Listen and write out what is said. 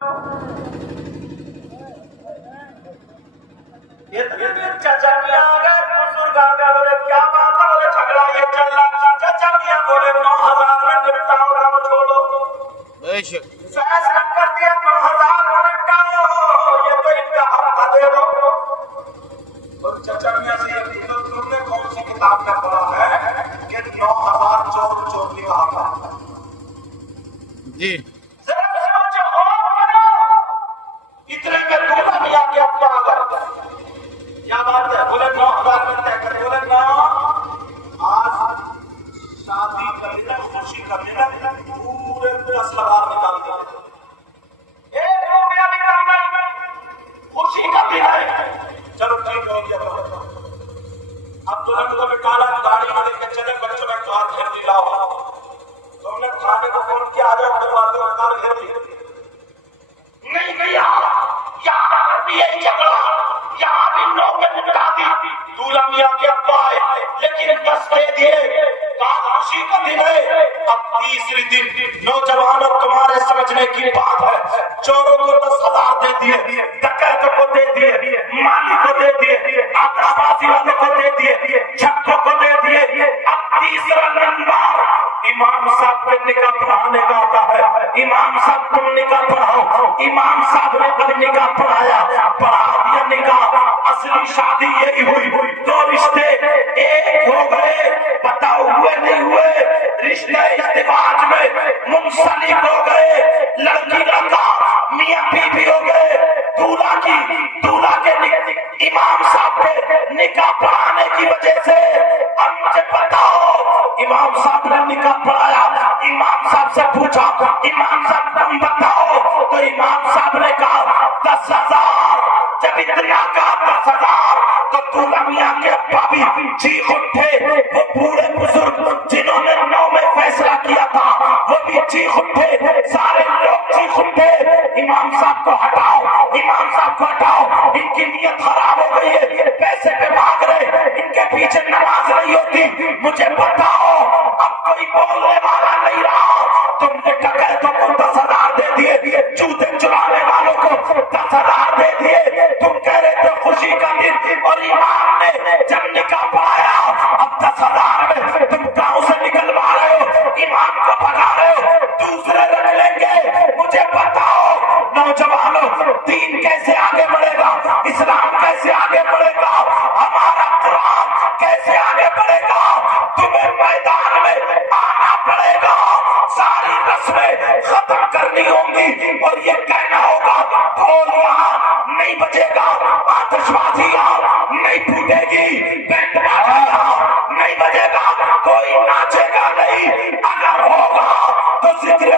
چچا میاں آ گئے، بزرگ آ گئے، بولے کیا بات ہے؟ بولے جھگڑا یہ چل رہا۔ چچا میاں بولے 9,000 میں نپٹاؤ، کام چھوڑو۔ فیصلہ کر دیا 9,000 میں نپٹاؤ، یہ تو ان کا ہفتہ دے دو۔ اور چچا میاں سے یہ پوچھو تم نے کون سی کتاب میں پڑھا ہے کہ 9,000 چور چوری وہاں کا؟ جی ذرا سوچو اور کرو۔ اتنے میں دولہا میاں کے ابا آ گئے۔ کیا بات ہے؟ بولے 9,000 میں طے کرے۔ بولے نا آج شادی کا دن ہے، خوشی کا دن ہے، پورے 10,000 نکال دیں۔ 1 روپیہ بھی کم نہیں، خوشی کا دن ہے۔ چلو ٹھیک ہو گیا۔ اب دلہن کو بٹھانا، گاڑی میں لے کے چلے، بچوں میں کار گھیر دی لاؤ۔ تم نے کھانے کو فون کیا؟ آ جاؤ کرواتے ہو، کار گھیر دی۔ نہیں بھیا، یہاں بھی یہی جھگڑا، یہاں بھی لوگ نے نپٹا دی۔ دولہا میاں کے ابا آئے لیکن 10 دے دیے، کہا خوشی کا دن ہے۔ اب تیسری دن نوجوانوں تمہارے سمجھنے کی بات ہے، چوروں کو 10,000 دے دیے، ڈکیتوں کو دے دیے، مالی کو دے دیے، آتش بازی والوں کو دے دیے، چھکوں کو دے دیے۔ اب تیسرا نمبر امام صاحب پہ نکاح پڑھانے کا آتا ہے۔ امام صاحب تم نکاح پڑھاؤ۔ امام صاحب نے جب نکاح پڑھایا، پڑھا دیا نکاح، اصلی شادی یہی ہوئی۔ 2 رشتے ایک ہو گئے، بتاؤ ہوئے نہیں ہوئے؟ رشتے ازدواج میں منسلک ہو گئے، لڑکی لڑکا میاں بیوی ہو گئے۔ دولہا کے امام صاحب کے نکاح پڑھانے کی وجہ سے اب مجھے بتاؤ، امام صاحب نے نکاح پڑھایا، امام صاحب سے پوچھا امام صاحب تم بتاؤ، تو امام صاحب نے کہا 10,000۔ جب اتنا کہا 10,000 تو دولہا میاں کے ابا بھی چیخ اٹھے، وہ بوڑھے بزرگ جنہوں نے 9 میں فیصلہ کیا تھا وہ بھی چیخ اٹھے، سارے لوگ چیخ اٹھے، امام صاحب کو ہٹاؤ، امام صاحب کو ہٹاؤ، ان کی نیت خراب ہو گئی ہے، پیسے پہ بھاگ رہے، ان کے پیچھے نماز نہیں ہوتی۔ مجھے بتاؤ اب کوئی بولنے والا نہیں رہا، تم نے ڈکیتوں کو 10,000 دے دیے، جوتے چرانے والوں کو 10,000 دے دیے، تم کہہ رہے تھے خوشی کا دن، اور امام نے جب نکاح پڑھایا اب 10,000 میں تم گاؤں سے نکلوا رہے ہو، امام کو بھگا رہے ہو، دوسرے رکھ لیں گے۔ مجھے بتاؤ نوجوانوں، دین کیسے آگے بڑھے گا؟ اسلام کیسے آگے بڑھے گا؟ ہمارا قرآن کیسے آگے بڑھے گا؟ تمہیں میدان میں آنا پڑے گا، ساری رسمیں ختم کرنی ہوں گی، اور یہ کہنا ہوگا ڈھول یہاں نہیں بجے گا، آتش بازی یہاں نہیں پھوٹے گی، بینڈ باجا یہاں نہیں بجے گا، کوئی ناچے گا نہیں، اگر ہوگا تو ذکر